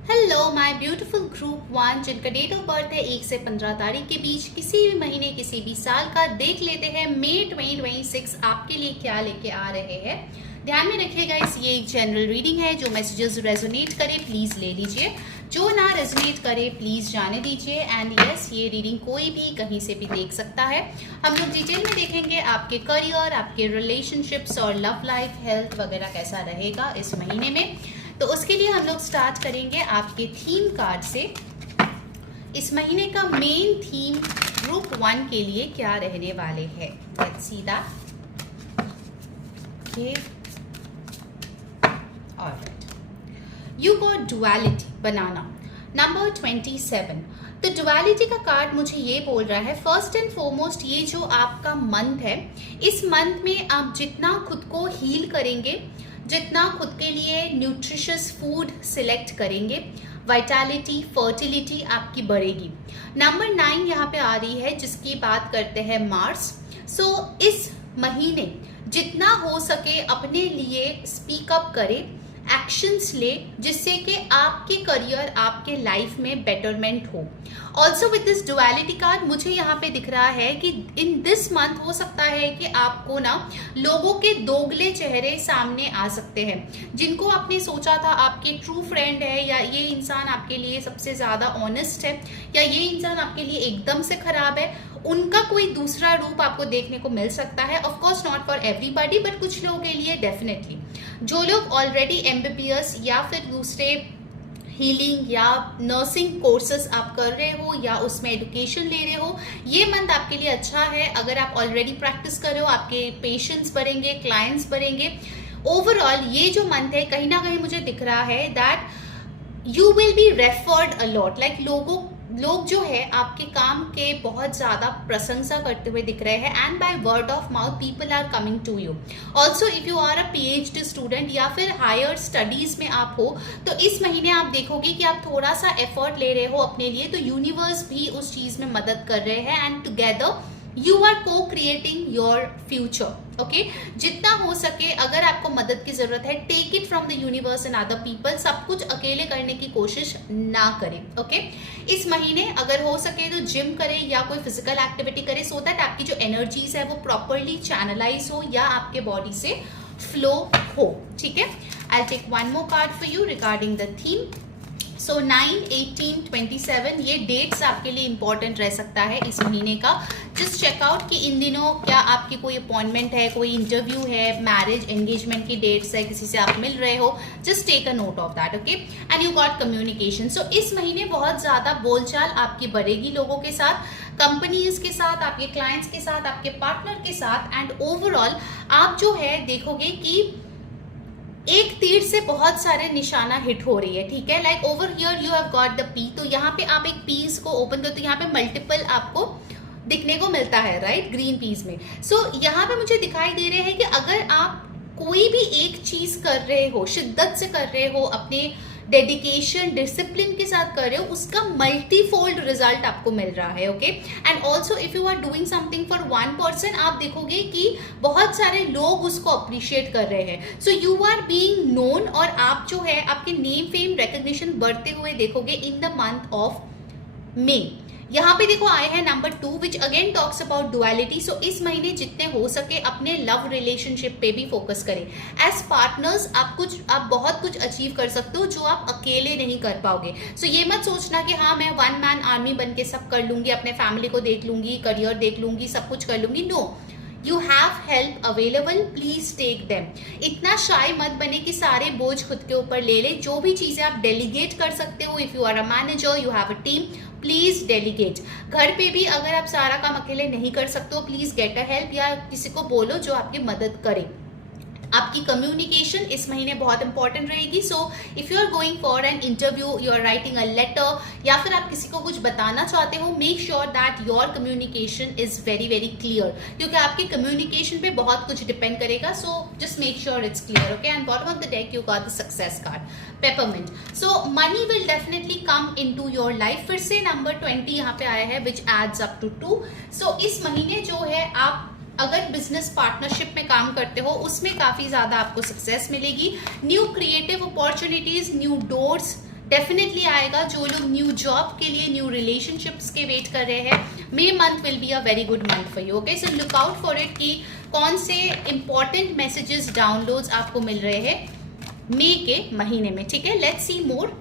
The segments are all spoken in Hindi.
Hello my beautiful group one जिनका डेट ऑफ बर्थ है 1 से 15 तारीख के बीच किसी भी महीने किसी भी साल का। देख लेते हैं मई 2026 आपके लिए क्या लेके आ रहे हैं। ध्यान में रखिएगा इस ये एक जनरल रीडिंग है। जो मैसेजेस रेजोनेट करे प्लीज ले लीजिए, जो ना रेजोनेट करे प्लीज जाने दीजिए। एंड यस, ये रीडिंग कोई भी कहीं से भी देख सकता है। हम लोग डिटेल में देखेंगे आपके करियर, आपके रिलेशनशिप्स और लव लाइफ, हेल्थ वगैरह कैसा रहेगा इस महीने में। तो उसके लिए हम लोग स्टार्ट करेंगे आपके थीम कार्ड से। इस महीने का मेन थीम ग्रुप वन के लिए क्या रहने वाले हैं। Let's see that. Okay, alright, you got duality, banana, number 27। तो डुअलिटी का कार्ड मुझे ये बोल रहा है, फर्स्ट एंड फॉरमोस्ट ये जो आपका मंथ है, इस मंथ में आप जितना खुद को हील करेंगे, जितना खुद के लिए न्यूट्रिशियस फूड सिलेक्ट करेंगे, वाइटैलिटी, फर्टिलिटी आपकी बढ़ेगी। नंबर 9 यहाँ पे आ रही है जिसकी बात करते हैं मार्स। सो इस महीने जितना हो सके अपने लिए स्पीक अप करें, एक्शंस ले, जिससे कि आपके करियर, आपके लाइफ में बेटरमेंट हो। Also with this duality card मुझे यहाँ पे दिख रहा है कि इन दिस मंथ हो सकता है कि आपको ना लोगों के दोगले चेहरे सामने आ सकते हैं। जिनको आपने सोचा था आपके ट्रू फ्रेंड है, या ये इंसान आपके लिए सबसे ज्यादा ऑनेस्ट है, या ये इंसान आपके लिए एकदम से खराब है, उनका कोई दूसरा रूप आपको देखने को मिल सकता है। Of course not for everybody, but कुछ लोगों के लिए डेफिनेटली। जो लोग ऑलरेडी एमबीबीएस या फिर दूसरे हीलिंग या नर्सिंग कोर्सेज आप कर रहे हो या उसमें एजुकेशन ले रहे हो, ये मंथ आपके लिए अच्छा है। अगर आप ऑलरेडी प्रैक्टिस कर रहे हो, आपके पेशेंट्स बढ़ेंगे, क्लाइंट्स बढ़ेंगे। ओवरऑल ये जो मंथ है, कहीं ना कहीं मुझे दिख रहा है that you will be referred a lot. Like लोग जो है आपके काम के बहुत ज्यादा प्रशंसा करते हुए दिख रहे हैं, and by word of mouth people are coming to you. Also if you are a PhD student या फिर हायर स्टडीज में आप हो, तो इस महीने आप देखोगे कि आप थोड़ा सा एफर्ट ले रहे हो अपने लिए, तो यूनिवर्स भी उस चीज में मदद कर रहे हैं, and together you are co creating your future. Okay, जितना हो सके अगर आपको मदद की जरूरत है, take it from the universe and other people. सब कुछ अकेले करने की कोशिश ना करें। ओके, इस महीने अगर हो सके तो जिम करें या कोई फिजिकल एक्टिविटी करें, सो दैट आपकी जो एनर्जीज है वो प्रॉपरली चैनलाइज हो या आपके बॉडी से फ्लो हो। ठीक है, I take one more card for you regarding the theme. So 9, 18, 27 ये डेट्स आपके लिए इंपॉर्टेंट रह सकता है इस महीने का। जस्ट चेकआउट कि इन दिनों क्या आपकी कोई अपॉइंटमेंट है, कोई इंटरव्यू है, मैरिज एंगेजमेंट की डेट्स है, किसी से आप मिल रहे हो। Just take a note of that. Okay, and you got communication. So इस महीने बहुत ज्यादा बोलचाल आपकी बढ़ेगी लोगों के साथ, कंपनीज के साथ, आपके क्लाइंट्स के साथ, आपके पार्टनर के साथ। एंड ओवरऑल आप जो है देखोगे कि एक तीर से बहुत सारे निशाना हिट हो रही है। ठीक है, like over here you have got the P. तो यहाँ पे आप एक पीस को ओपन करो तो यहाँ पे मल्टीपल आपको दिखने को मिलता है, राइट, ग्रीन पीस में। सो यहाँ पे मुझे दिखाई दे रहे हैं कि अगर आप कोई भी एक चीज कर रहे हो, शिद्दत से कर रहे हो, अपने डेडिकेशन, डिसिप्लिन के साथ कर रहे हो, उसका मल्टीफोल्ड रिजल्ट आपको मिल रहा है। Okay, and also if you are doing something for one person, आप देखोगे कि बहुत सारे लोग उसको अप्रिशिएट कर रहे हैं। So you are being known, और आप जो है आपके नेम फेम रिकॉग्निशन बढ़ते हुए देखोगे in the month of May. यहाँ पे देखो आए हैं number 2 which again talks about duality. So इस महीने जितने हो सके अपने लव रिलेशनशिप पे भी फोकस करें। एज पार्टनर्स आप बहुत कुछ अचीव कर सकते हो जो आप अकेले नहीं कर पाओगे। सो ये मत सोचना कि हाँ मैं वन मैन आर्मी बन के सब कर लूंगी, अपने फैमिली को देख लूंगी, करियर देख लूंगी, सब कुछ कर लूंगी। No, you have help available, please take them. इतना शाय मत बने कि सारे बोझ खुद के ऊपर ले ले। जो भी चीजें आप डेलीगेट कर सकते हो, if you are a manager, you have a team, please delegate. घर पे भी अगर आप सारा काम अकेले नहीं कर सकते हो, प्लीज गेट अ हेल्प, या किसी को बोलो जो आपकी मदद करे। आपकी कम्युनिकेशन इस महीने बहुत इंपॉर्टेंट रहेगी। So if you are going for an interview, you are writing a letter, या फिर आप किसी को कुछ बताना चाहते हो, make sure that your communication is very very clear, क्योंकि आपके कम्युनिकेशन पे बहुत कुछ डिपेंड करेगा। So just make sure it's clear. Okay, and bottom of the deck you got the success card, peppermint. So money will definitely come into your life. फिर से नंबर 20 यहाँ पे आया है विच एड्स अप टू 2। सो इस महीने जो है आप अगर बिजनेस पार्टनरशिप में काम करते हो उसमें काफी ज्यादा आपको सक्सेस मिलेगी। New creative opportunities, new doors definitely आएगा। जो लोग न्यू जॉब के लिए, न्यू रिलेशनशिप्स के वेट कर रहे हैं, May month will be a very good month for you. Okay, so look out for it कि कौन से इंपॉर्टेंट मैसेजेस, डाउनलोड्स आपको मिल रहे हैं मई के महीने में। ठीक है, let's see more.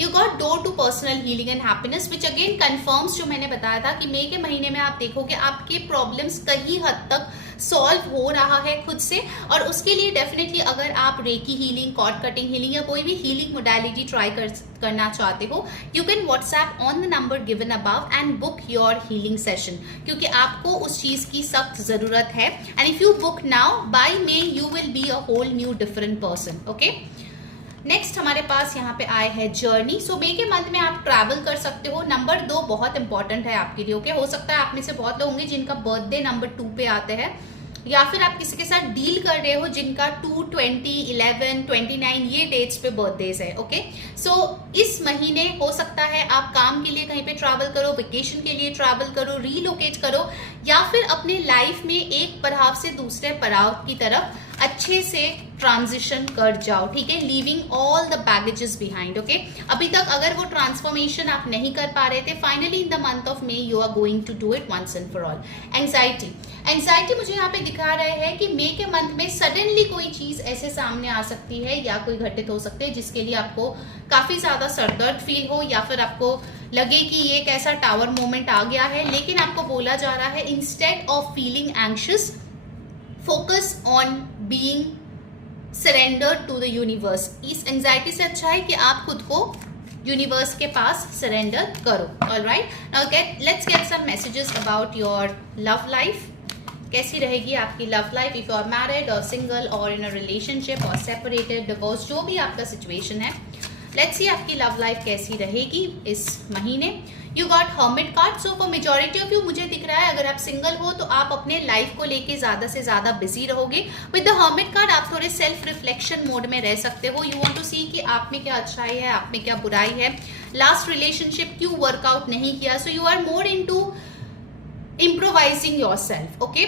You got door to personal healing and happiness, which again confirms जो मैंने बताया था कि मई के महीने में आप देखोगे आपके प्रॉब्लम्स कहीं हद तक सॉल्व हो रहा है खुद से। और उसके लिए डेफिनेटली अगर आप reiki healing, cord cutting healing या कोई भी हीलिंग मोडालिटी ट्राई करना चाहते हो, you can WhatsApp on the number given above and book your healing session, क्योंकि आपको उस चीज की सख्त जरूरत है। And if you book now, by May you will be a whole new different person. Okay, next हमारे पास यहाँ पे आए हैं जर्नी। सो मई के मंथ में आप ट्रैवल कर सकते हो। नंबर 2 बहुत इंपॉर्टेंट है आपके लिए। ओके, हो सकता है आप में से बहुत लोग होंगे जिनका बर्थडे नंबर 2 पे आते हैं, या फिर आप किसी के साथ डील कर रहे हो जिनका 2, 20, 11, 29 ये डेट्स पे बर्थडेज है। ओके, सो इस महीने हो सकता है आप काम के लिए कहीं पे ट्रैवल करो, वेकेशन के लिए ट्रैवल करो, रीलोकेट करो, या फिर अपने लाइफ में एक पड़ाव से दूसरे पड़ाव की तरफ अच्छे से ट्रांजिशन कर जाओ। ठीक है, leaving all the baggages behind. Okay, अभी तक अगर वो ट्रांसफॉर्मेशन आप नहीं कर पा रहे थे, finally in the month of May you are going to do it once and for all. Anxiety मुझे यहाँ पे दिखा रहे हैं कि मई के मंथ में सडनली कोई चीज ऐसे सामने आ सकती है या कोई घटित हो सकती है जिसके लिए आपको काफी ज्यादा सरदर्द फील हो, या फिर आपको लगे कि ये एक ऐसा टावर मोमेंट आ गया है। लेकिन आपको बोला जा रहा है, instead of feeling anxious, focus on being surrender to the universe. इस एंजाइटी से अच्छा है कि आप खुद को यूनिवर्स के पास सरेंडर करो। Alright, now let's get some messages about your love life. कैसी रहेगी आपकी love life, if you are married और सिंगल और इन अ रिलेशनशिप और सेपरेटेड, डिवोर्स, जो भी आपका सिचुएशन है। लेट्स सी आपकी लव लाइफ कैसी रहेगी इस महीने। You got hermit card. So for majority of you मुझे दिख रहा है अगर आप सिंगल हो तो आप अपने लाइफ को लेके ज्यादा से ज्यादा बिजी रहोगे। विद द हर्मिट कार्ड आप थोड़े सेल्फ रिफ्लेक्शन मोड में रह सकते हो। यू वांट टू सी कि आप में क्या अच्छाई है, आप में क्या बुराई है, लास्ट रिलेशनशिप क्यों वर्कआउट नहीं किया। So you are more into improvising yourself. Okay,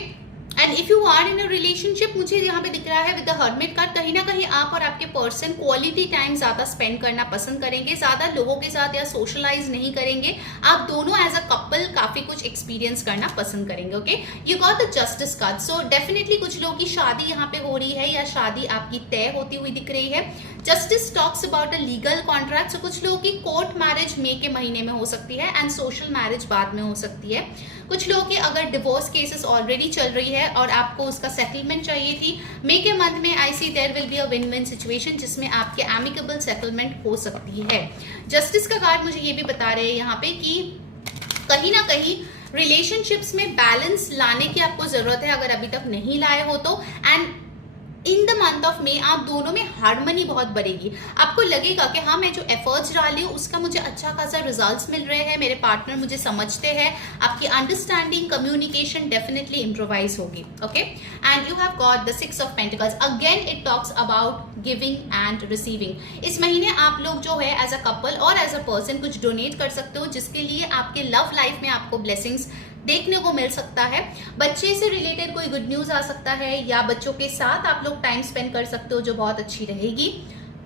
and if you are in a relationship, मुझे यहाँ पे दिख रहा है विद द हर्मिट कार्ड, कहीं ना कहीं आप और आपके पर्सन क्वालिटी टाइम ज्यादा स्पेंड करना पसंद करेंगे, ज्यादा लोगों के साथ या सोशलाइज नहीं करेंगे। आप दोनों एज अ कपल काफी कुछ एक्सपीरियंस करना पसंद करेंगे। Okay, you got the justice card. So definitely कुछ लोगों की शादी यहाँ पे हो रही है या शादी आपकी तय होती हुई दिख रही है। Justice talks about a legal contract. So कुछ लोगों की कोर्ट मैरिज मई के महीने में हो सकती है एंड सोशल मैरिज बाद में हो सकती है। कुछ लोगों के अगर डिवोर्स केसेस ऑलरेडी चल रही है और आपको उसका सेटलमेंट चाहिए थी, मई के मंथ में I see there will be a win win situation जिसमें आपके एमिकेबल सेटलमेंट हो सकती है। जस्टिस का कार्ड मुझे ये भी बता रहे हैं यहाँ पे कि कहीं ना कहीं रिलेशनशिप्स में बैलेंस लाने की आपको जरूरत है अगर अभी तक नहीं लाए हो तो। And in the month of मे आप दोनों में हार्मनी बहुत बढ़ेगी। आपको लगेगा कि हाँ, मैं जो एफर्ट्स डाली हूँ उसका मुझे अच्छा खासा रिजल्ट्स मिल रहे हैं, मेरे पार्टनर मुझे समझते हैं, आपकी अंडरस्टैंडिंग, कम्युनिकेशन डेफिनेटली इम्प्रोवाइज होगी। Okay, and you have got the 6 of pentacles. Again it talks about giving and receiving. इस महीने आप लोग जो है एज अ कपल और एज अ पर्सन कुछ डोनेट कर सकते हो जिसके लिए आपके लव लाइफ में आपको ब्लेसिंग्स देखने को मिल सकता है। बच्चे से रिलेटेड कोई गुड न्यूज आ सकता है या बच्चों के साथ आप लोग टाइम स्पेंड कर सकते हो जो बहुत अच्छी रहेगी।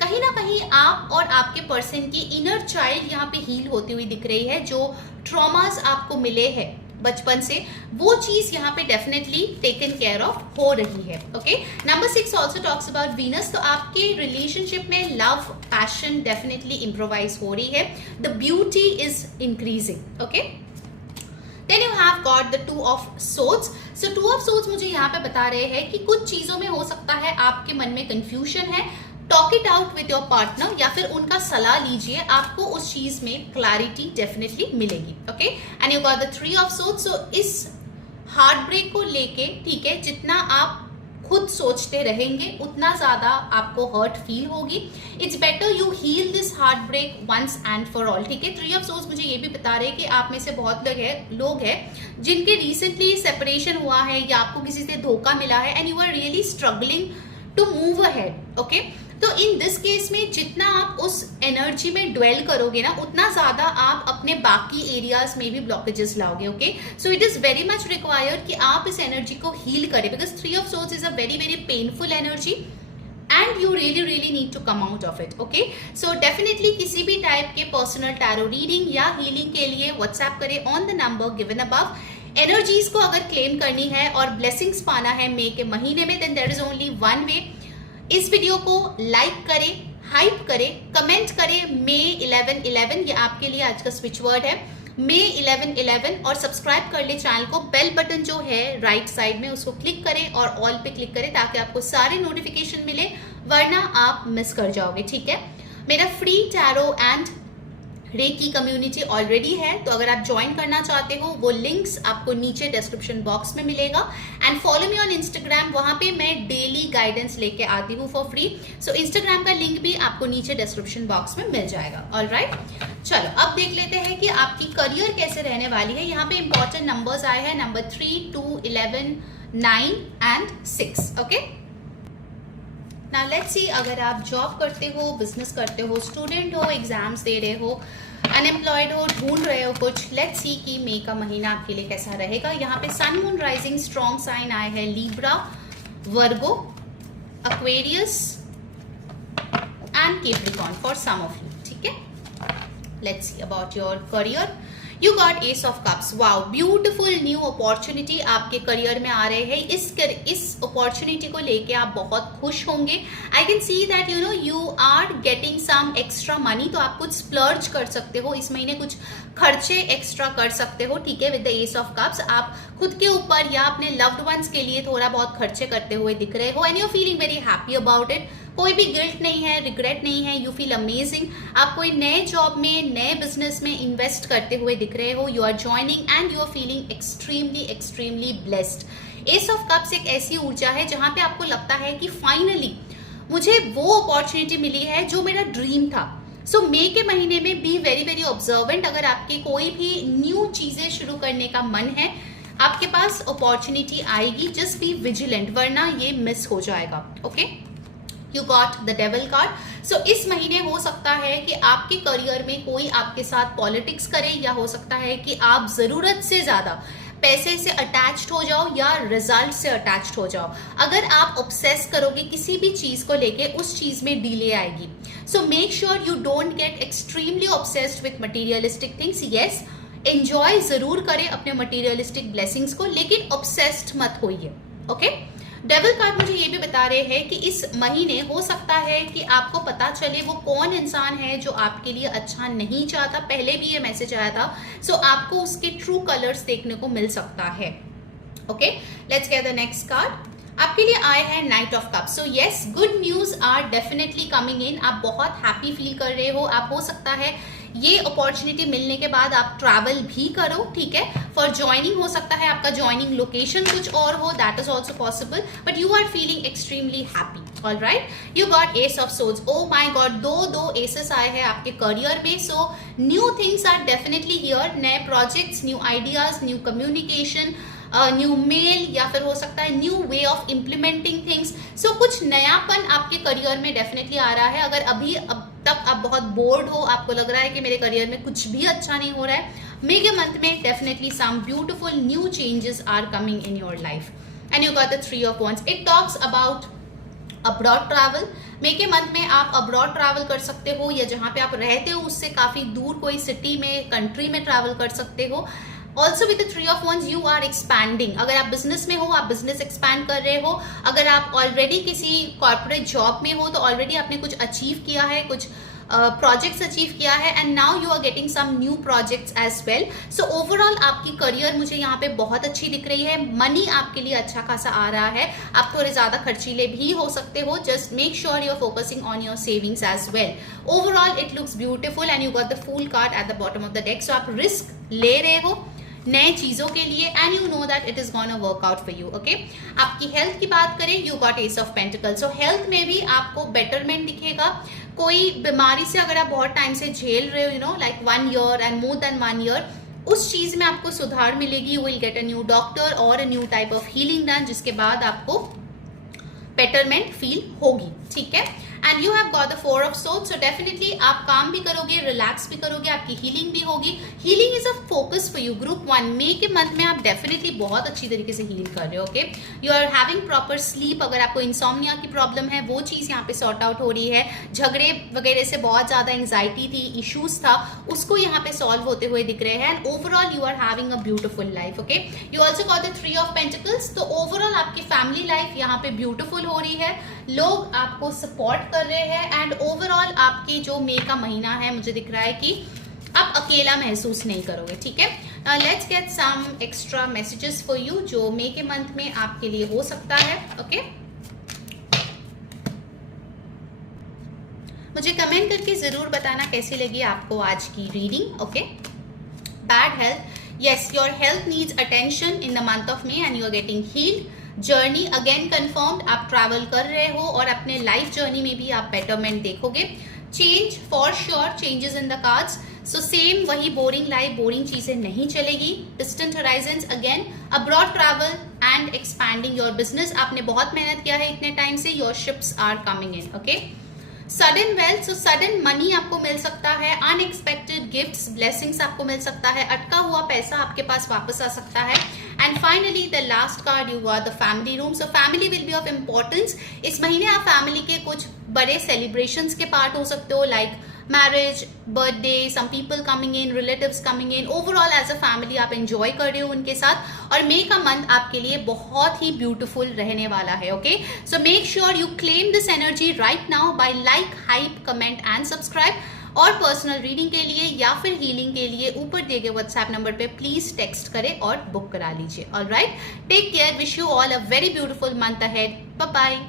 कहीं ना कहीं आप और आपके पर्सन की इनर चाइल्ड यहाँ पे हील होती हुई दिख रही है। जो ट्रॉमास आपको मिले हैं बचपन से, वो चीज यहाँ पे डेफिनेटली टेकन केयर ऑफ हो रही है। Okay, number 6 also talks about Venus. तो आपके रिलेशनशिप में लव, पैशन डेफिनेटली इम्प्रोवाइज हो रही है। The beauty is increasing. Okay, Then you have got the 2 of swords. So 2 of swords मुझे यहाँ पे बता रहे हैं कि कुछ चीजों में हो सकता है आपके मन में कंफ्यूजन है। Talk it out with your partner या फिर उनका सलाह लीजिए, आपको उस चीज में क्लैरिटी डेफिनेटली मिलेगी। Okay, and you got the 3 of swords. So इस हार्ट ब्रेक को लेके, ठीक है, जितना आप खुद सोचते रहेंगे उतना ज्यादा आपको हर्ट फील होगी। It's better you heal this heart break once and for all. ठीक है, 3 of swords मुझे ये भी बता रहे हैं कि आप में से बहुत लोग हैं जिनके रिसेंटली सेपरेशन हुआ है या आपको किसी से धोखा मिला है and you are really struggling to move ahead. Okay, तो इन दिस केस में जितना आप उस एनर्जी में ड्वेल करोगे ना, उतना ज्यादा आप अपने बाकी एरियाज में भी ब्लॉकेजेस लाओगे। Okay, so it is very much required कि आप इस एनर्जी को हील करें because 3 of swords is a very very painful energy and you really need to come out of it. Okay, so definitely किसी भी टाइप के पर्सनल टैरो रीडिंग या हीलिंग के लिए व्हाट्सएप करें on the number given above. Energies को अगर क्लेम करनी है और ब्लेसिंग्स पाना है मई के महीने में, then there is only one way. इस वीडियो को लाइक करें, हाइप करें, कमेंट करें मे 11/11, ये आपके लिए आज का स्विच वर्ड है, मे 11/11, और सब्सक्राइब कर ले चैनल को। बेल बटन जो है राइट साइड में उसको क्लिक करें और ऑल पे क्लिक करें ताकि आपको सारे नोटिफिकेशन मिले, वरना आप मिस कर जाओगे। ठीक है, मेरा free tarot and reiki community already है, तो अगर आप ज्वाइन करना चाहते हो वो लिंक्स आपको नीचे डिस्क्रिप्शन बॉक्स में मिलेगा। And follow me on Instagram, वहां पे मैं डेली गाइडेंस लेके आती हूँ फॉर फ्री। सो इंस्टाग्राम का लिंक भी आपको नीचे डिस्क्रिप्शन बॉक्स में मिल जाएगा। ऑलराइट, चलो अब देख लेते हैं कि आपकी करियर कैसे रहने वाली है। यहाँ पे इंपॉर्टेंट नंबर्स आए हैं, number 3, 2, 11, 9 and 6। Okay, now let's see, अगर आप जॉब करते हो, बिजनेस करते हो, स्टूडेंट हो, एग्जाम्स दे रहे हो, अनएम्प्लॉयड हो, ढूंढ रहे हो कुछ, लेट्स सी कि मई का महीना आपके लिए कैसा रहेगा। यहाँ पे sun, moon, rising strong sign आए हैं, Libra, Virgo, Aquarius and Capricorn for some of you. ठीक है, let's see about your career. You got ace of cups. Wow, beautiful new opportunity आपके करियर में आ रहे हैं। इस अपॉर्चुनिटी को लेके आप बहुत खुश होंगे। I can see that you are getting some extra money, तो आप कुछ स्प्लर्ज कर सकते हो इस महीने, कुछ खर्चे एक्स्ट्रा कर सकते हो। ठीक है, with the S of cups आप खुद के ऊपर या अपने लव्ड वंस के लिए थोड़ा बहुत खर्चे करते हुए दिख रहे हो, and you feeling very happy about it. कोई भी गिल्ट नहीं है, रिग्रेट नहीं है, यू फील अमेजिंग। आप कोई नए जॉब में, नए बिजनेस में इन्वेस्ट करते हुए दिख रहे हो, you are joining and you are feeling extremely blessed. Ace of cups एक ऐसी ऊर्जा है जहां पे आपको लगता है कि फाइनली मुझे वो अपॉर्चुनिटी मिली है जो मेरा ड्रीम था। सो मई के महीने में बी वेरी ऑब्जर्वेंट। अगर आपके कोई भी न्यू चीजें शुरू करने का मन है, आपके पास अपॉर्चुनिटी आएगी, जस्ट बी विजिलेंट, वरना ये मिस हो जाएगा। Okay, you got the devil card. So इस महीने हो सकता है कि आपके करियर में कोई आपके साथ पॉलिटिक्स करे, या हो सकता है कि आप जरूरत से ज्यादा पैसे से अटैच्ड हो जाओ या रिजल्ट से अटैच्ड हो जाओ। अगर आप ऑब्सेस करोगे किसी भी चीज को लेके, उस चीज में डिले आएगी। सो make sure you don't get extremely obsessed with materialistic things. Yes, enjoy जरूर करें अपने मटीरियलिस्टिक ब्लेसिंग्स को, लेकिन ऑब्सेस्ड मत होइए। ओके, डेविल कार्ड मुझे ये भी बता रहे हैं कि इस महीने हो सकता है कि आपको पता चले वो कौन इंसान है जो आपके लिए अच्छा नहीं चाहता। पहले भी ये मैसेज आया था, सो आपको उसके ट्रू कलर्स देखने को मिल सकता है। Okay, let's get the next card. आपके लिए आए हैं knight of cups. So yes, good news are definitely coming in. आप बहुत हैप्पी फील कर रहे हो। आप हो सकता है ये अपॉर्चुनिटी मिलने के बाद आप ट्रैवल भी करो। ठीक है, फॉर ज्वाइनिंग हो सकता है आपका ज्वाइनिंग लोकेशन कुछ और हो, that is also possible, but you are feeling extremely happy. Alright, you got ace of swords. Oh my god, दो एसेस आए हैं आपके करियर में। So new things are definitely here, नए projects, new ideas, new communication, new mail, या फिर हो सकता है new way of implementing things. So कुछ नयापन आपके करियर में डेफिनेटली आ रहा है। अगर अब तक आप बहुत बोर्ड हो, आपको लग रहा है कि मेरे करियर में कुछ भी अच्छा नहीं हो रहा है, मई के मंथ में definitely some beautiful new changes are coming in your life. And you got the 3 of wands। It talks about abroad travel. मई के मंथ में आप अब्रॉड ट्रैवल कर सकते हो, या जहां पे आप रहते हो उससे काफी दूर कोई सिटी में, कंट्री में ट्रैवल कर सकते हो। Also with 3 of wands you are expanding. अगर आप बिजनेस में हो, आप बिजनेस एक्सपैंड कर रहे हो। अगर आप ऑलरेडी किसी कॉर्पोरेट जॉब में हो, तो ऑलरेडी आपने कुछ अचीव किया है, कुछ प्रोजेक्ट्स अचीव किया है, and now you are getting some new projects as well. So overall आपकी करियर मुझे यहाँ पे बहुत अच्छी दिख रही है। मनी आपके लिए अच्छा खासा आ रहा है। आप थोड़े ज्यादा खर्चीले भी हो सकते हो। Just make sure you are focusing on your savings as well. Overall it looks beautiful and you got the fool card at the bottom of the deck. So आप रिस्क ले रहे हो नए चीजों के लिए, and you know that it is gonna work out for you. Okay, आपकी हेल्थ की बात करें, you got ace of pentacle. So health में भी आपको बेटरमेंट दिखेगा। कोई बीमारी से अगर आप बहुत टाइम से झेल रहे हो, like 1 year and more than 1 year, उस चीज में आपको सुधार मिलेगी। You will get a new doctor और a new type of healing done, जिसके बाद आपको बेटरमेंट फील होगी। ठीक है, and you have got the 4 of swords, so definitely आप काम भी करोगे, रिलैक्स भी करोगे, आपकी हीलिंग भी होगी. Healing is a focus for you. Group 1 मई के मंथ में आप डेफिनेटली बहुत अच्छी तरीके से हील कर रहे हो. Okay, you are having proper sleep. अगर आपको इंसोम्निया की प्रॉब्लम है वो चीज़ यहाँ पे सॉर्ट आउट हो रही है. झगड़े वगैरह से बहुत ज़्यादा एंजाइटी थी, इश्यूज था, उसको यहाँ पे सॉल्व होते हुए दिख रहे हैं. And overall you are having a beautiful life. Okay, you also got the 3 of pentacles. तो ओवरऑल आपकी फैमिली लाइफ यहाँ पे ब्यूटीफुल हो रही है, लोग आपको सपोर्ट कर रहे हैं. एंड ओवरऑल आपकी जो मई का महीना है मुझे दिख रहा है कि आप अकेला महसूस नहीं करोगे. ठीक है, let's get some extra messages for you जो मई के मंथ में आपके लिए हो सकता है. ओके, मुझे कमेंट करके जरूर बताना कैसी लगी आपको आज की reading. Okay, bad health. Yes, your health needs attention in the month of May and you are getting healed. Journey again confirmed, आप ट्रैवल कर रहे हो और अपने लाइफ जर्नी में भी आप बेटरमेंट देखोगे. Change for sure, changes in the cards. So same वही बोरिंग लाइफ, बोरिंग चीजें नहीं चलेगी. Distant horizons again, abroad travel and expanding your business. आपने बहुत मेहनत किया है इतने टाइम से, your ships are coming in. Okay, sudden wealth, so sudden money आपको मिल सकता है. अनएक्सपेक्टेड गिफ्ट्स, ब्लेसिंग्स आपको मिल सकता है. अटका हुआ पैसा आपके पास वापस आ सकता है. And finally the last card you got the family room. So family will be of importance. इस महीने आप फैमिली के कुछ बड़े सेलिब्रेशंस के पार्ट हो सकते हो, like marriage, birthday, some people coming in, relatives coming in. Overall as a family आप एंजॉय कर रहे हो उनके साथ. और मई का मंथ आपके लिए बहुत ही ब्यूटीफुल रहने वाला है. Okay, so make sure you claim this energy right now by like, hype, comment and subscribe. और पर्सनल रीडिंग के लिए या फिर हीलिंग के लिए ऊपर दिए गए व्हाट्सएप नंबर पे प्लीज टेक्स्ट करें और बुक करा लीजिए. Alright, take care, wish you all a very beautiful month ahead. Bye bye.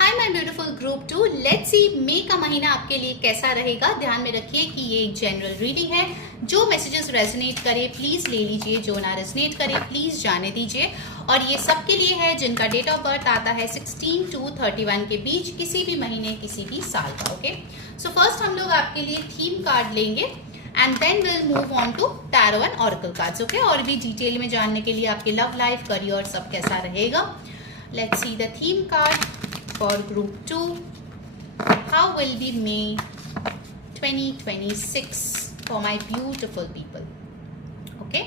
Hi my beautiful group 2, let's see मई का महीना आपके लिए कैसा रहेगा. ध्यान में रखिए कि ये एक जनरल रीडिंग है. जो मैसेजेस रेजोनेट करे प्लीज ले लीजिए, जो ना रेजोनेट करे प्लीज जाने दीजिए. और ये सबके लिए है जिनका डेट ऑफ बर्थ आता है 16 to 31 के बीच, किसी भी महीने किसी भी साल का. ओके, सो फर्स्ट हम लोग आपके लिए थीम कार्ड लेंगे and then will move on to tarot and oracle cards. Okay, और भी डिटेल में जानने के लिए आपके लव लाइफ, करियर सब कैसा रहेगा. Let's see the theme card for group 2. How will be May 2026 for my beautiful people. Okay,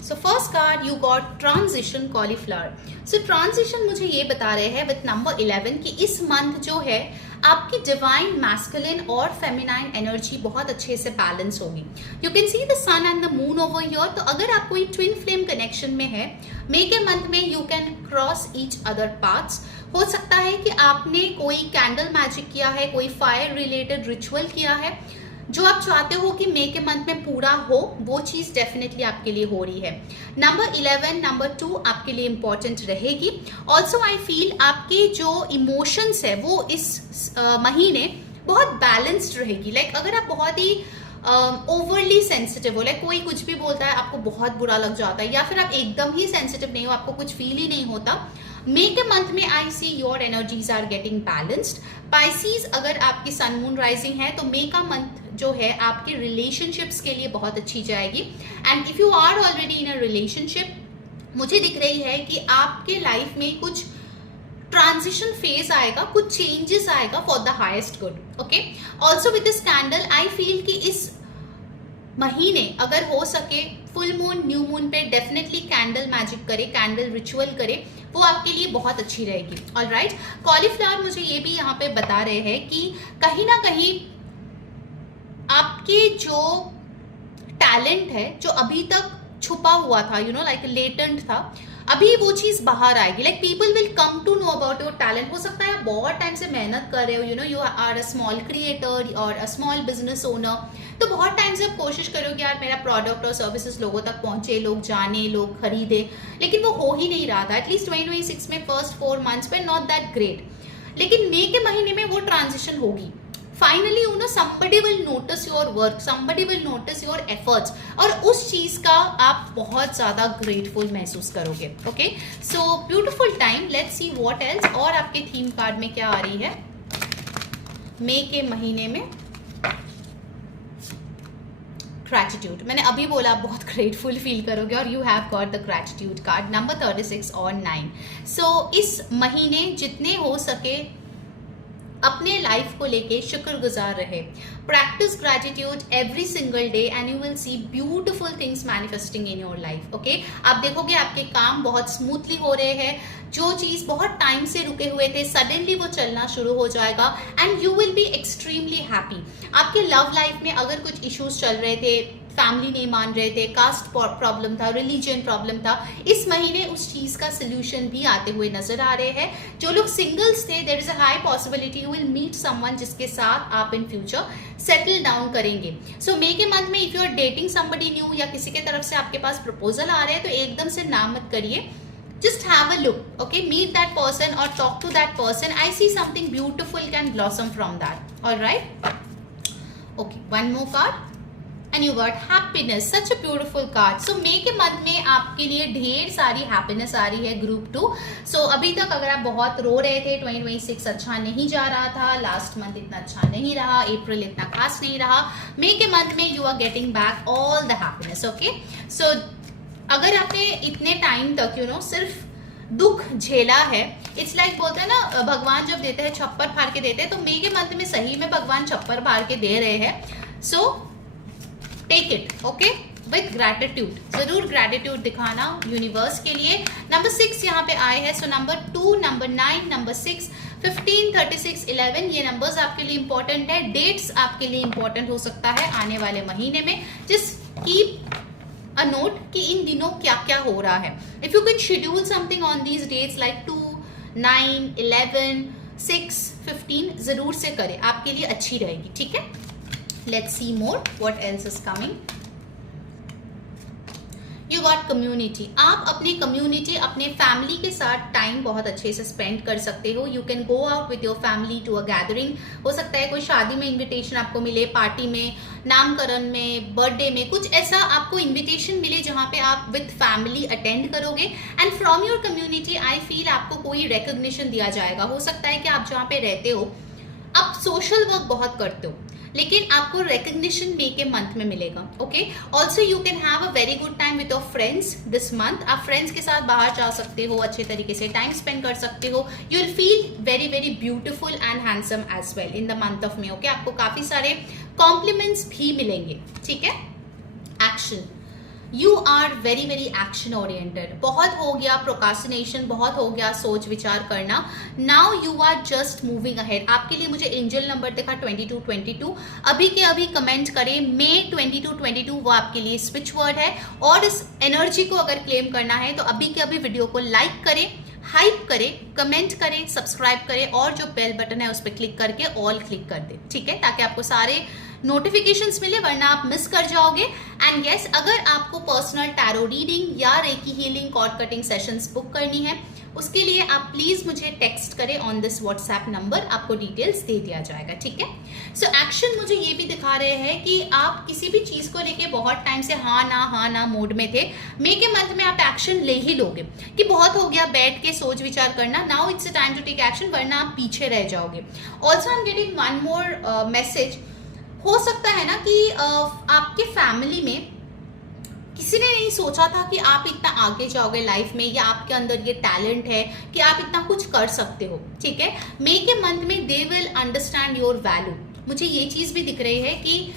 so first card you got transition cauliflower. So transition मुझे ये बता रहे हैं with number 11 कि इस मंथ जो है आपकी डिवाइन मैस्कुलिन और फेमिनाइन एनर्जी बहुत अच्छे से बैलेंस होगी. You can see the sun and the moon over here. तो अगर आप कोई ट्विन फ्लेम कनेक्शन में है मई के मंथ में, you can cross each other paths. हो सकता है कि आपने कोई कैंडल मैजिक किया है, कोई फायर रिलेटेड रिचुअल किया है, जो आप चाहते हो कि मई के मंथ में पूरा हो, वो चीज डेफिनेटली आपके लिए हो रही है. नंबर 11, नंबर 2 आपके लिए इंपॉर्टेंट रहेगी. ऑल्सो आई फील आपके जो इमोशंस है वो इस महीने बहुत बैलेंस्ड रहेगी. लाइक अगर आप बहुत ही ओवरली सेंसिटिव हो, लाइक कोई कुछ भी बोलता है आपको बहुत बुरा लग जाता है, या फिर आप एकदम ही सेंसिटिव नहीं हो, आपको कुछ फील ही नहीं होता, मई के मंथ में I see your energies are getting balanced. Pisces अगर आपकी सन मून राइजिंग है तो मई का मंथ जो है आपके रिलेशनशिप्स के लिए बहुत अच्छी जाएगी. And if you are already in a relationship, मुझे दिख रही है कि आपके लाइफ में कुछ ट्रांजिशन फेज आएगा, कुछ चेंजेस आएगा for the highest good. Okay, also with this candle I feel कि इस महीने अगर हो सके फुल मून, न्यू मून पे डेफिनेटली कैंडल मैजिक करे, कैंडल रिचुअल करे, वो आपके लिए बहुत अच्छी रहेगी. ऑलराइट, कॉलीफ्लावर मुझे ये भी यहाँ पे बता रहे हैं कि कहीं ना कहीं आपके जो टैलेंट है जो अभी तक छुपा हुआ था, यू नो लाइक लेटेंट था, अभी वो चीज बाहर आएगी. Like people will come to know about your talent. हो सकता है आप बहुत टाइम से मेहनत कर रहे हो, you know you are a small creator और अ स्मॉल बिजनेस ओनर, तो बहुत टाइम से आप कोशिश करोगे यार मेरा प्रोडक्ट और सर्विसेज लोगों तक पहुंचे, लोग जाने, लोग खरीदे, लेकिन वो हो ही नहीं रहा था. एटलीस्ट 2026 में फर्स्ट 4 months पे नॉट दैट ग्रेट. लेकिन मई के महीने में वो ट्रांजिशन होगी. Finally you know somebody will notice your work, somebody will notice your efforts, और उस चीज का आप बहुत ज्यादा ग्रेटफुल महसूस करोगे. Okay, so beautiful time. Let's see what else. और आपके थीम कार्ड में क्या आ रही है मई के महीने में. ग्रैटिट्यूड, मैंने अभी बोला आप बहुत ग्रेटफुल फील करोगे और you have got the gratitude card number 36 और 9। सो इस महीने जितने हो सके अपने लाइफ को लेके शुक्रगुजार रहे, practice gratitude every single day and you will see beautiful things manifesting in your life. Okay, आप देखोगे आपके काम बहुत स्मूथली हो रहे हैं, जो चीज बहुत टाइम से रुके हुए थे सडनली वो चलना शुरू हो जाएगा and you will be extremely happy. आपके लव लाइफ में अगर कुछ इश्यूज चल रहे थे, फैमिली नहीं मान रहे थे, कास्ट प्रॉब्लम था, रिलीजन प्रॉब्लम था, इस महीने उस चीज का सोल्यूशन भी आते हुए नजर आ रहे हैं। जो लोग सिंगल्स थे, there is a high possibility you will meet someone जिसके साथ आप इन फ्यूचर सेटल डाउन करेंगे। सो मे के मंथ में if you are dating somebody new या किसी के तरफ से आपके पास प्रपोजल आ रहे हैं तो एकदम से ना मत करिए, just have a look, okay, meet that person or talk to that person. I see something beautiful can blossom from that. All right, okay, one more card and you got happiness, such a beautiful card. So May के मंथ में आपके लिए ढेर सारी हैप्पीनेस आ रही है ग्रुप 2। सो अभी तक अगर आप बहुत रो रहे थे, 2026 अच्छा नहीं जा रहा था, लास्ट मंथ इतना अच्छा नहीं रहा, अप्रैल इतना खास नहीं रहा, May के मंथ में you are getting back all the happiness. Okay, so अगर आपने इतने टाइम तक सिर्फ दुख झेला है, इट्स लाइक बोलते हैं ना भगवान जब देते हैं छप्पर फाड़ के देते हैं, तो मे के मंथ में सही में भगवान छप्पर फाड़ के दे रहे हैं। So take it, okay, with gratitude. जरूर ग्रैटिट्यूड दिखाना यूनिवर्स के लिए। नंबर 6 यहाँ पे आए हैं। सो नंबर 2, नंबर 9, नंबर 6, 15, 36, 11 ये नंबर्स आपके लिए इंपॉर्टेंट है। डेट्स आपके लिए इंपॉर्टेंट हो सकता है आने वाले महीने में। जस्ट कीप a note कि इन दिनों क्या क्या हो रहा है। If you can schedule something on these dates like 2, 9, 11, 6, 15 जरूर से करें, आपके लिए अच्छी रहेगी। ठीक है, let's see more what else is coming. You got community. आप अपनी कम्युनिटी, अपने फैमिली के साथ टाइम बहुत अच्छे से स्पेंड कर सकते हो। You can go out with your family to a gathering. हो सकता है कोई शादी में इनविटेशन आपको मिले, पार्टी में, नामकरण में, बर्थडे में, कुछ ऐसा आपको इनविटेशन मिले जहाँ पे आप विथ फैमिली अटेंड करोगे and from your community I feel आपको कोई रिकॉग्निशन दिया जाएगा। हो सकता है कि आप जहाँ पे रहते हो आप सोशल वर्क बहुत करते हो, लेकिन आपको रिकग्निशन मे के मंथ में मिलेगा। Okay, also you can have a very good time with your friends this month. आप फ्रेंड्स के साथ बाहर जा सकते हो, अच्छे तरीके से टाइम स्पेंड कर सकते हो। You will feel very very beautiful and handsome as well in the month of May. Okay, आपको काफी सारे कॉम्प्लीमेंट्स भी मिलेंगे। ठीक है, action, you are very very action oriented. बहुत हो गया प्रोकास्टिनेशन, बहुत हो गया सोच विचार करना। Now you are just moving ahead. आपके लिए मुझे एंजल नंबर दिखा 2222। अभी के अभी कमेंट करें मे 2222, वो आपके लिए स्विच वर्ड है। और इस एनर्जी को अगर क्लेम करना है तो अभी के अभी वीडियो को लाइक करें, हाइप करें, कमेंट करें, सब्सक्राइब करें और जो बेल बटन है उस पर क्लिक करके ऑल क्लिक कर दें। ठीक है, ताकि आपको सारे नोटिफिकेशंस मिले, वरना आप मिस कर जाओगे। एंड यस, अगर आपको पर्सनल टैरो रीडिंग या reiki healing, cord cutting sessions book करनी है, उसके लिए आप प्लीज मुझे टेक्स्ट करें ऑन दिस व्हाट्सएप नंबर, आपको डिटेल्स दे दिया जाएगा। ठीक है, सो एक्शन मुझे ये भी दिखा रहे हैं कि आप किसी भी चीज को लेके बहुत टाइम से हाँ ना मोड में थे। मे के मंथ में आप एक्शन ले ही लोगे कि बहुत हो गया बैठ के सोच विचार करना, now it's a time to take action, वरना आप पीछे रह जाओगे। Also I am getting one more message. हो सकता है ना कि आपके फैमिली में किसी ने नहीं सोचा था कि आप इतना आगे जाओगे लाइफ में, या आपके अंदर ये टैलेंट है कि आप इतना कुछ कर सकते हो। ठीक है, मे के मंथ में they will understand your value. मुझे ये चीज भी दिख रही है कि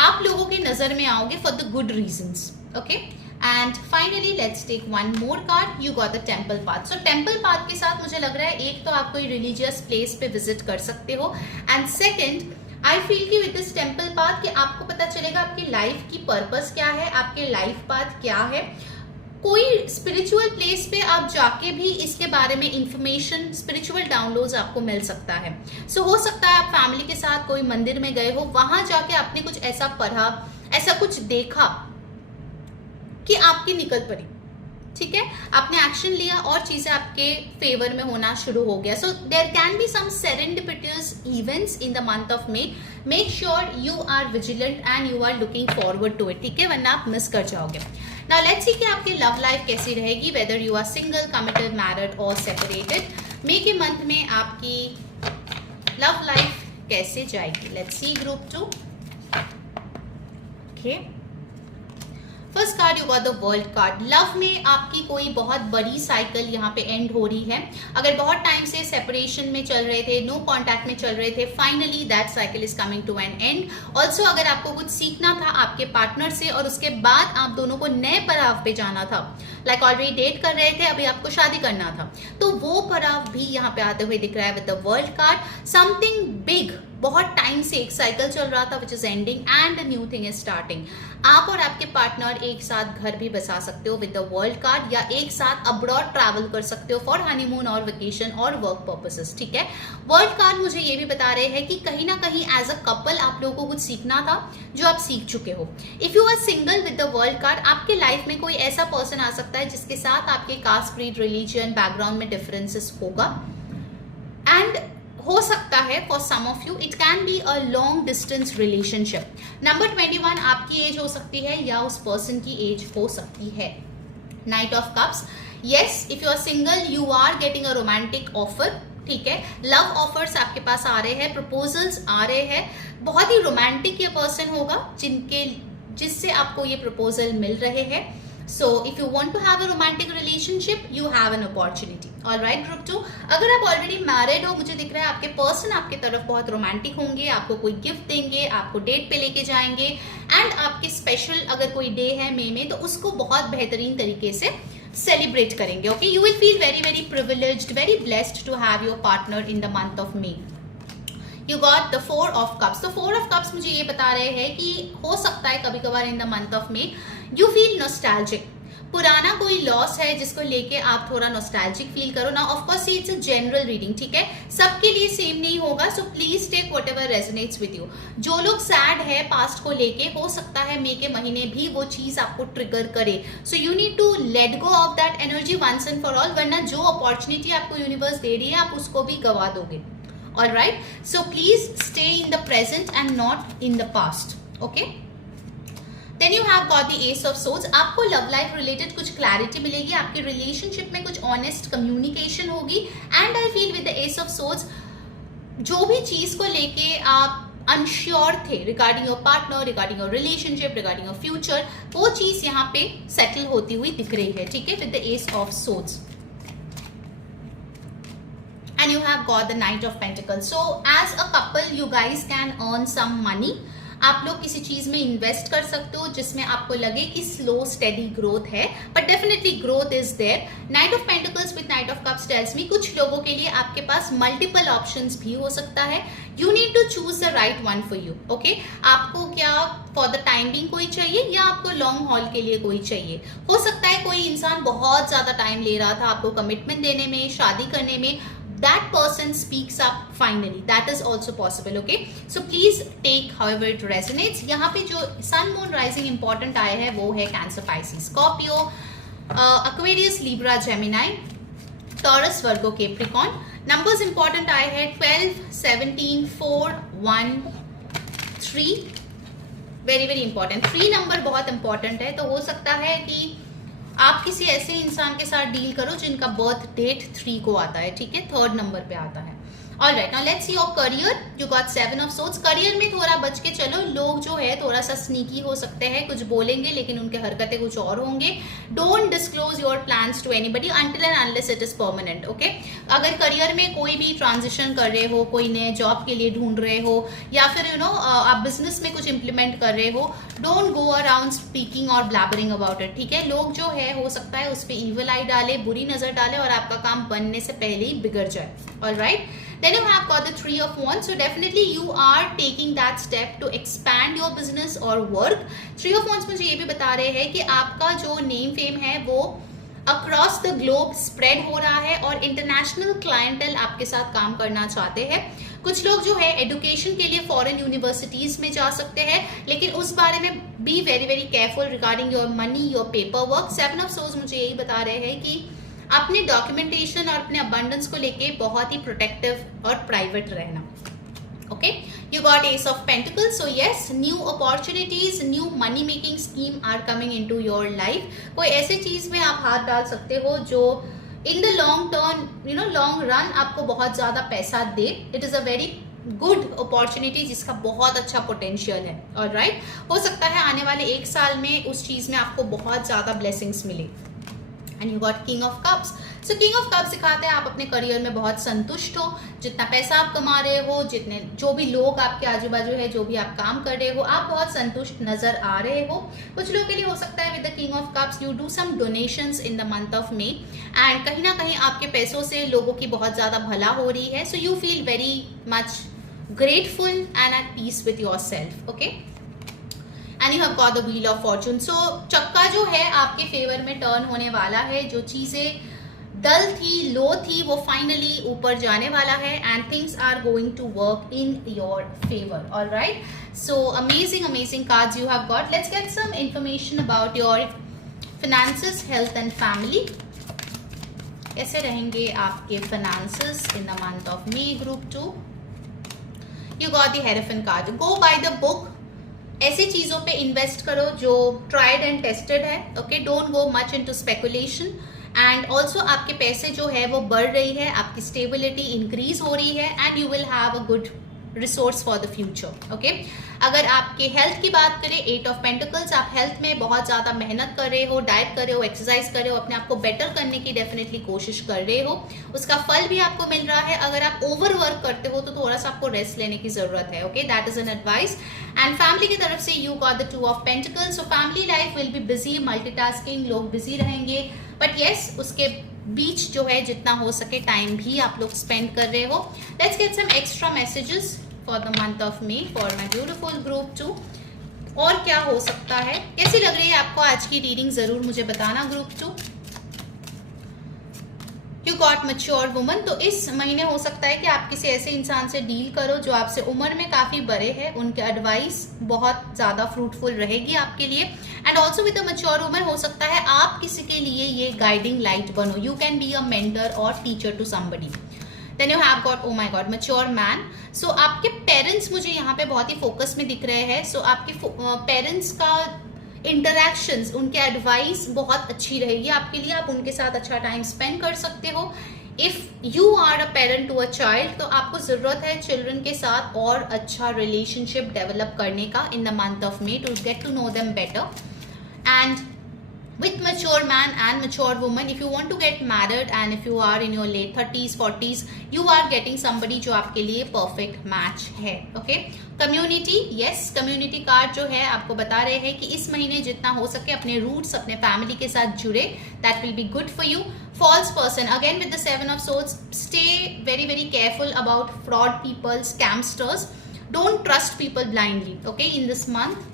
आप लोगों की नजर में आओगे for the good reasons. Okay, and finally let's take one more card. You got the temple path. So temple path के साथ मुझे लग रहा है एक तो आप कोई रिलीजियस प्लेस पे विजिट कर सकते हो, एंड सेकेंड आई फील कि विद दिस टेम्पल पाथ कि आपको पता चलेगा आपकी लाइफ की पर्पस क्या है, आपके लाइफ पाथ क्या है। कोई स्पिरिचुअल प्लेस पे आप जाके भी इसके बारे में इंफॉर्मेशन, स्पिरिचुअल डाउनलोड्स आपको मिल सकता है। सो हो सकता है आप फैमिली के साथ कोई मंदिर में गए हो, वहां जाके आपने कुछ ऐसा पढ़ा, ऐसा कुछ देखा कि आपकी निकल पड़ी। ठीक है, आपने एक्शन लिया और चीजें आपके फेवर में होना शुरू हो गया। So there can be some serendipitous events in the month of May. Make sure you are vigilant and you are looking forward to it. ठीक है, वरना आप मिस कर जाओगे। नाउ लेट्स सी कि आपकी लव लाइफ कैसी रहेगी, whether you are single, committed, married और सेपरेटेड। मे के मंथ में आपकी लव लाइफ कैसे जाएगी। Let's see group 2। देखिए first card you got the world card. Love में आपकी कोई बहुत बड़ी साइकिल यहाँ पे एंड हो रही है। अगर बहुत टाइम से सेपरेशन में चल रहे थे, नो कांटेक्ट में चल रहे थे, finally that cycle is coming to an end. Also अगर आपको कुछ सीखना था आपके पार्टनर से और उसके बाद आप दोनों को नए पड़ाव पे जाना था, लाइक ऑलरेडी डेट कर रहे थे, अभी आपको शादी करना था, तो वो पड़ाव भी यहाँ पे आते हुए दिख रहा है with the world card. Something big, बहुत टाइम से एक साइकिल चल रहा था which is ending and a new thing is starting. आप और आपके पार्टनर एक साथ घर भी बसा सकते हो विद द वर्ल्ड कार्ड, या एक साथ अब्रॉड ट्रैवल कर सकते हो फॉर हनीमून और वेकेशन और वर्क पर्पसेस, ठीक है। वर्ल्ड कार्ड मुझे ये भी बता रहे हैं कि कहीं ना कहीं एज अ कपल आप लोगों को कुछ सीखना था जो आप सीख चुके हो। If you are single with the world card, आपके लाइफ में कोई ऐसा पर्सन आ सकता है जिसके साथ आपके कास्ट, क्रीड, रिलीजन, बैकग्राउंड में डिफरेंसेस होगा, एंड हो सकता है for some of you it can be a long distance relationship. Number 21 आपकी एज हो सकती है या उस पर्सन की एज हो सकती है। Knight of cups, yes if you are single you are getting a romantic offer, ठीक है। लव ऑफर्स आपके पास आ रहे हैं, प्रपोजल्स आ रहे हैं, बहुत ही रोमांटिक ये पर्सन होगा जिससे आपको ये प्रपोजल मिल रहे हैं। So if you want to have a romantic relationship, you have an opportunity. All right, group 2. अगर आप already married हो, मुझे दिख रहा है आपके पर्सन आपके तरफ बहुत रोमांटिक होंगे, आपको कोई गिफ्ट देंगे, आपको डेट पे लेके जाएंगे, एंड आपके स्पेशल अगर कोई डे है मई में तो उसको बहुत बेहतरीन तरीके से सेलिब्रेट करेंगे। Okay, you will feel very very privileged, very blessed to have your partner in the month of May. You got the 4 of cups. तो 4 ऑफ कप्स मुझे ये बता रहे हैं कि हो सकता है कभी कभार इन the month of May you feel nostalgic. पुराना कोई लॉस है जिसको लेके आप थोड़ा नॉस्टैल्जिक फील करो ना। Of course it's a general reading, ठीक है, सबके लिए सेम नहीं होगा, so please take whatever resonates with you. जो लोग सैड है पास्ट को लेके, हो सकता है मई के महीने भी वो चीज आपको ट्रिगर करे, so you need to let go of that energy once and for all, वरना जो अपॉर्चुनिटी आपको यूनिवर्स दे रही है आप उसको भी गवा दोगे। All right, so please stay in the present and not in the past. Okay. Then you have got the Ace of Swords. आपको लव लाइफ रिलेटेड कुछ क्लैरिटी मिलेगी, आपके रिलेशनशिप में कुछ ऑनेस्ट कम्युनिकेशन होगी, and I feel with the S of swords जो भी चीज को लेके आप अनश्योर थे regarding your partner, regarding your relationship, regarding your future, वो चीज यहाँ पे सेटल होती हुई दिख रही है, ठीक है, with the S of swords. And you have got the Knight of Pentacles. So as a couple you guys can earn some money. आप लोग किसी चीज में इन्वेस्ट कर सकते हो जिसमें आपको लगे कि स्लो स्टेडी ग्रोथ है, but definitely growth is there. Knight of pentacles with knight of cups tells me कुछ लोगों के लिए आपके पास मल्टीपल ऑप्शंस भी हो सकता है। You need to choose the right one for you. Okay, आपको क्या फॉर द टाइम बिंग कोई चाहिए या आपको लॉन्ग हॉल के लिए कोई चाहिए। हो सकता है कोई इंसान बहुत ज्यादा टाइम ले रहा था आपको कमिटमेंट देने में, शादी करने में, that person speaks up finally, that is also possible. Okay, so please take however it resonates. यहाँ पे जो sun moon rising important आए हैं वो है Cancer, Pisces, Scorpio, Aquarius, Libra, Gemini, Taurus, Virgo, Capricorn. numbers important आए हैं 12, 17, 4, 1, 3, very very important। 3 नंबर बहुत important है, तो हो सकता है कि आप किसी ऐसे इंसान के साथ डील करो जिनका बर्थ डेट 3 को आता है, ठीक है, 3rd नंबर पे आता है। All right, now let's see your career. You got 7 of Swords. Career में थोड़ा बच के चलो, लोग जो है थोड़ा सा स्नीकी हो सकते हैं, कुछ बोलेंगे लेकिन उनके हरकतें कुछ और होंगे। Don't disclose your plans to anybody until and unless it is permanent. Okay? अगर करियर में कोई भी ट्रांजिशन कर रहे हो, कोई नए जॉब के लिए ढूंढ रहे हो, या फिर आप बिजनेस में कुछ इंप्लीमेंट कर रहे हो, डोंट गो अराउंड स्पीकिंग और ब्लैबरिंग अबाउट इट, ठीक है। लोग जो है हो सकता है उस पर ईवल आई डाले, बुरी नजर डाले और आपका काम बनने से पहले ही बिगड़ जाए। All right? Then you have got the 3 of Wands. So definitely you are taking that step to expand your business or work. 3 of Wands मुझे ये भी बता रहे हैं कि आपका जो नेम फेम है वो अक्रॉस द ग्लोब स्प्रेड हो रहा है और इंटरनेशनल क्लाइंटल आपके साथ काम करना चाहते हैं। कुछ लोग जो है एजुकेशन के लिए फॉरेन यूनिवर्सिटीज में जा सकते हैं, लेकिन उस बारे में be very very careful regarding your money, your paper work. 7 of Swords मुझे यही बता रहे हैं कि अपने डॉक्यूमेंटेशन और अपने अबंडेंस को लेके बहुत ही प्रोटेक्टिव और प्राइवेट रहना। Okay, you got ace of pentacles. So yes, new opportunities, new money making scheme are coming into your life. कोई ऐसी चीज में आप हाथ डाल सकते हो जो in the long term long run आपको बहुत ज्यादा पैसा दे। It is a very good opportunity जिसका बहुत अच्छा पोटेंशियल है। ऑलराइट, हो सकता है आने वाले 1 साल में उस चीज में आपको बहुत ज्यादा ब्लेसिंग्स मिले। And you got king of cups. So king of cups दिखाते हैं आप अपने करियर में बहुत संतुष्ट हो, जितना पैसा आप कमा रहे हो, जितने जो भी लोग आपके आजू बाजू है, जो भी आप काम कर रहे हो, आप बहुत संतुष्ट नजर आ रहे हो। कुछ लोगों के लिए हो सकता है with the king of cups you do some donations in the month of May, and कहीं ना कहीं आपके पैसों से लोगों की बहुत ज्यादा भला हो रही है। So you feel very much grateful and at peace with your self. Okay, and you have got the wheel of fortune. So चक्का जो है आपके फेवर में टर्न होने वाला है, जो चीजें डल थी, लो थी, वो फाइनली ऊपर जाने वाला है, and things are going to work in your favour. Alright, so amazing amazing cards you have got. Let's get some information about your finances, health and family. कैसे रहेंगे आपके finances in the month of May, group 2। You got the hierophant card. Go by the book, ऐसी चीजों पे इन्वेस्ट करो जो ट्राइड एंड टेस्टेड है। Okay, don't go much into speculation. And also आपके पैसे जो है वो बढ़ रही है, आपकी स्टेबिलिटी इंक्रीज हो रही है, and you will have a good resource for the future. Okay, अगर आपके हेल्थ की बात करें, 8 ऑफ पेंटिकल्स, आप हेल्थ में बहुत ज्यादा मेहनत कर रहे हो, डाइट कर रहे हो, एक्सरसाइज कर रहे हो, अपने आप को बेटर करने की डेफिनेटली कोशिश कर रहे हो, उसका फल भी आपको मिल रहा है। अगर आप ओवर वर्क करते हो तो थोड़ा सा आपको रेस्ट लेने की जरूरत है। Okay, that is an advice. And family की तरफ से you got the 2 of pentacles. So family life will be busy, multitasking, लोग बिजी रहेंगे, बट येस उसके बीच जो है जितना हो सके टाइम भी आप लोग स्पेंड कर रहे हो। Let's get some extra messages for the month of May for my beautiful group 2। और क्या हो सकता है, कैसी लग रही है आपको आज की रीडिंग, जरूर मुझे बताना group 2। You got mature woman. तो इस महीने हो सकता है कि आप किसी ऐसे इंसान से डील करो जो आपसे उम्र में काफी बड़े हैं, उनके एडवाइस बहुत ज्यादा फ्रूटफुल रहेगी आपके लिए। And also with a mature woman हो सकता है आप किसी के लिए ये गाइडिंग लाइट बनो, you can be a mentor और teacher to somebody. Then you have got, oh my god, mature man. So आपके पेरेंट्स मुझे यहाँ पे बहुत ही फोकस में दिख रहे हैं। सो आपके पेरेंट्स का इंटरैक्शंस, उनके एडवाइस बहुत अच्छी रहेगी आपके लिए, आप उनके साथ अच्छा टाइम स्पेंड कर सकते हो। If you are a parent to a child, तो आपको जरूरत है चिल्ड्रन के साथ और अच्छा रिलेशनशिप डेवलप करने का in the month of May, to get to know them better. And with mature man and mature woman, if you want to get married and if you are in your late 30s 40s, you are getting somebody जो आपके लिए perfect match है। Okay, community, yes, community card जो है आपको बता रहे हैं कि इस महीने जितना हो सके अपने रूट्स, अपने फैमिली के साथ जुड़े, that will be good for you. False person, again with the 7 of swords, stay very very careful about fraud people, scamsters, don't trust people blindly. Okay, in this month.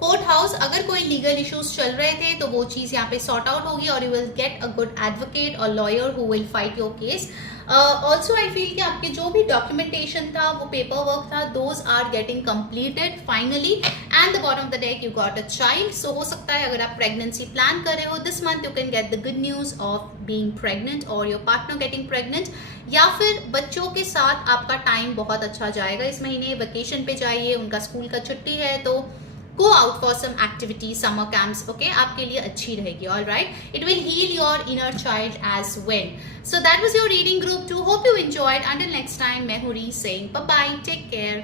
Court house, अगर कोई लीगल इश्यूज चल रहे थे तो वो चीज यहाँ पे सॉर्ट आउट होगी, और you will get a good advocate और lawyer who will fight your case. Also I feel कि आपके जो भी डॉक्यूमेंटेशन था, वो पेपर वर्क था, those are getting completed finally. And the bottom of the deck you got a child. So हो सकता है अगर आप प्रेगनेंसी प्लान कर रहे हो this month, you can get the good news of being pregnant और योर पार्टनर गेटिंग प्रेग्नेंट, या फिर बच्चों के साथ आपका टाइम बहुत अच्छा जाएगा इस महीने। वेकेशन पे जाइए, उनका स्कूल का छुट्टी है तो go out for some activities, summer camps, okay, आपके लिए अच्छी रहेगी। all right, it will heal your inner child as well. So that was your reading group 2. Hope you enjoyed. Until next time, मैं हूँ री saying bye bye, take care.